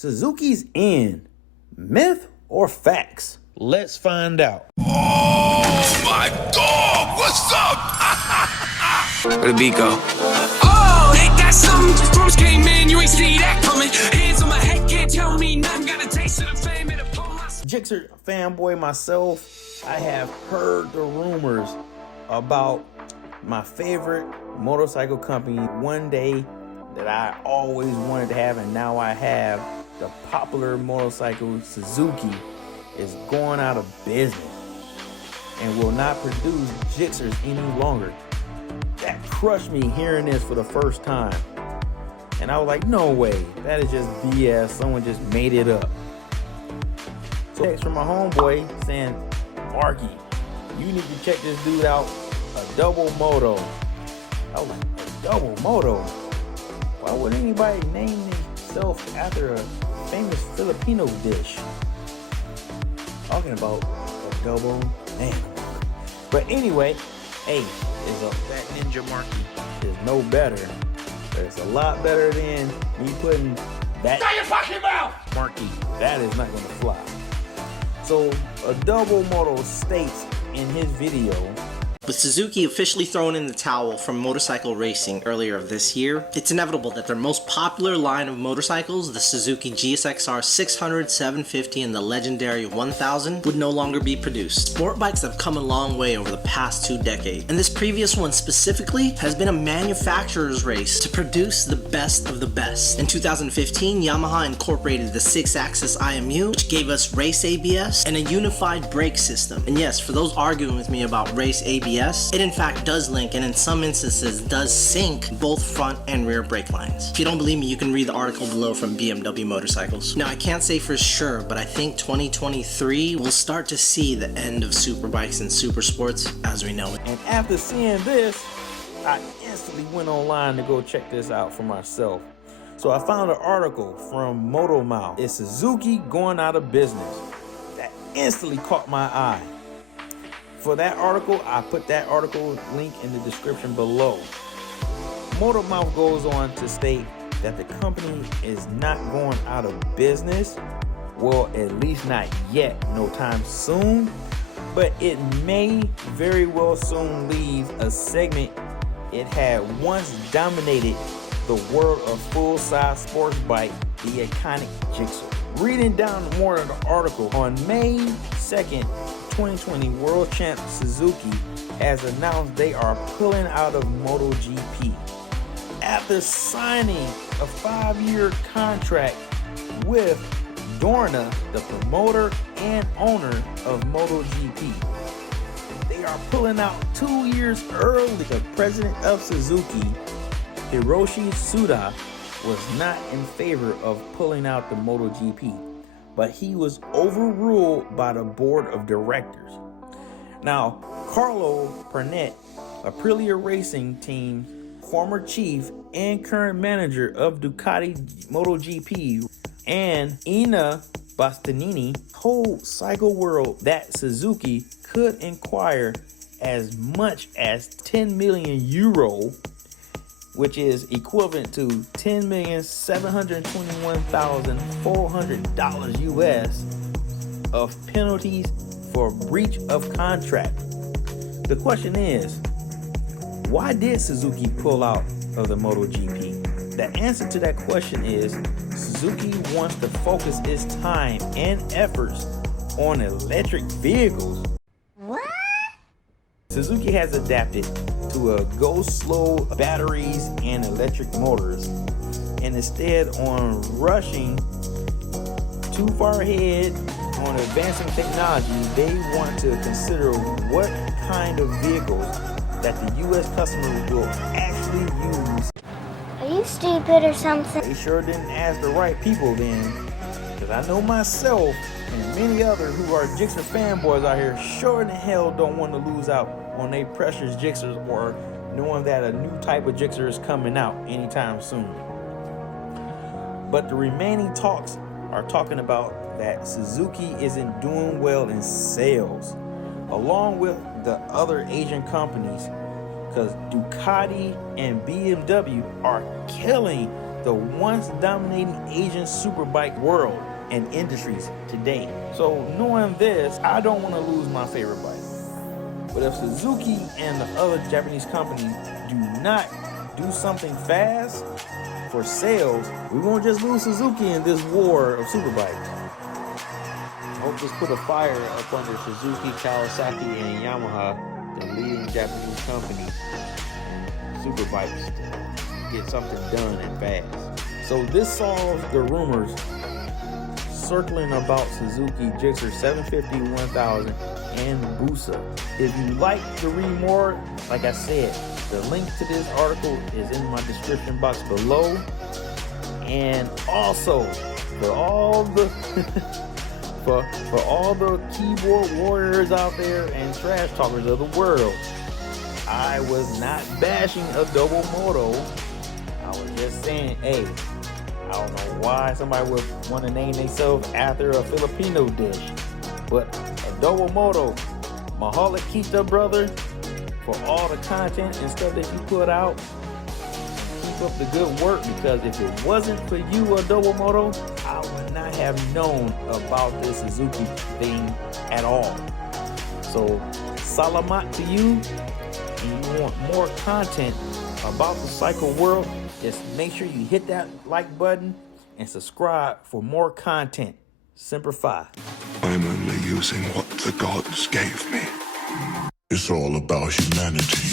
Suzuki's in. Myth or facts? Let's find out. Oh my dog, what's up? Where the beat go? Oh, ain't that something? Drums came in, you ain't see that coming. Hands on my head, can't tell me nothing. Got a taste of the fame and a pull my... Gixxer fanboy myself, I have heard the rumors about my favorite motorcycle company one day that I always wanted to have, and now I have. The popular motorcycle Suzuki is going out of business and will not produce Gixxers any longer. That crushed me hearing this for the first time. And I was like, no way, that is just BS. Someone just made it up. So text from my homeboy saying, Marky, you need to check this dude out, a double moto. I was like, a double moto? Why would anybody name themselves after a famous Filipino dish? Talking about a double man. But anyway, hey, that Ninja Marky is no better. But it's a lot better than me putting that Shut your fucking mouth! Marky. That is not gonna fly. So a double moto states in his video, with Suzuki officially throwing in the towel from motorcycle racing earlier of this year, it's inevitable that their most popular line of motorcycles, the Suzuki GSX-R 600, 750, and the legendary 1000, would no longer be produced. Sport bikes have come a long way over the past 2 decades, and this previous one specifically has been a manufacturer's race to produce the best of the best. In 2015, Yamaha incorporated the 6-axis IMU, which gave us race ABS and a unified brake system. And yes, for those arguing with me about race ABS, it in fact does link, and in some instances does sync both front and rear brake lines. If you don't believe me, you can read the article below from BMW Motorcycles. Now, I can't say for sure, but I think 2023 will start to see the end of superbikes and super sports as we know it. and after seeing this, I instantly went online to go check this out for myself. So I found an article from Moto-Mouth. Is Suzuki going out of business? That instantly caught my eye. For that article, I put that article link in the description below. Moto-Mouth goes on to state that the company is not going out of business. Well, at least not yet, no time soon. But it may very well soon leave a segment it had once dominated the world of full-size sports bike, the iconic Gixxer. Reading down more of the article, on May 2nd, 2020, world champ Suzuki has announced they are pulling out of MotoGP after signing a 5-year contract with Dorna, the promoter and owner of MotoGP. They are pulling out 2 years early. The president of Suzuki, Hiroshi Suda, was not in favor of pulling out the MotoGP, but he was overruled by the board of directors. Now, Carlo Pernet, Aprilia Racing Team former chief and current manager of Ducati MotoGP, and Ina Bastianini told Cycle World that Suzuki could inquire as much as 10 million euro, which is equivalent to $10,721,400 US of penalties for breach of contract. The question is, why did Suzuki pull out of the MotoGP? The answer to that question is Suzuki wants to focus its time and efforts on electric vehicles. What? Suzuki has adapted to a go slow batteries and electric motors, and instead on rushing too far ahead on advancing technology, they want to consider what kind of vehicles that the U.S. customers will actually use. Are you stupid or something? They sure didn't ask the right people then, because I know myself and many others who are Gixxer fanboys out here sure in the hell don't want to lose out on their precious Gixxers, or knowing that a new type of Gixxer is coming out anytime soon. But the remaining talks are talking about that Suzuki isn't doing well in sales, along with the other Asian companies, because Ducati and BMW are killing the once dominating Asian superbike world and industries today. So knowing this, I don't want to lose my favorite bike. But if Suzuki and the other Japanese companies do not do something fast for sales, we won't just lose Suzuki in this war of superbikes. I hope this put a fire up under Suzuki, Kawasaki, and Yamaha, the leading Japanese companies, superbikes, to get something done and fast. So this solves the rumors circling about Suzuki Gixxer 750, 1000, and Busa. If you like to read more, like I said, the link to this article is in my description box below. And also, for all the for all the keyboard warriors out there and trash talkers of the world, I was not bashing a double moto. I was just saying, hey, I don't know why somebody would want to name themselves after a Filipino dish, but a double moto, mahalo kita, brother, for all the content and stuff that you put out. Keep up the good work, because if it wasn't for you, a double moto, I would not have known about this Suzuki thing at all. So salamat to you. And you want more content about the cycle world, just make sure you hit that like button and subscribe for more content. Semper Fi. I'm only using what the gods gave me. It's all about humanity.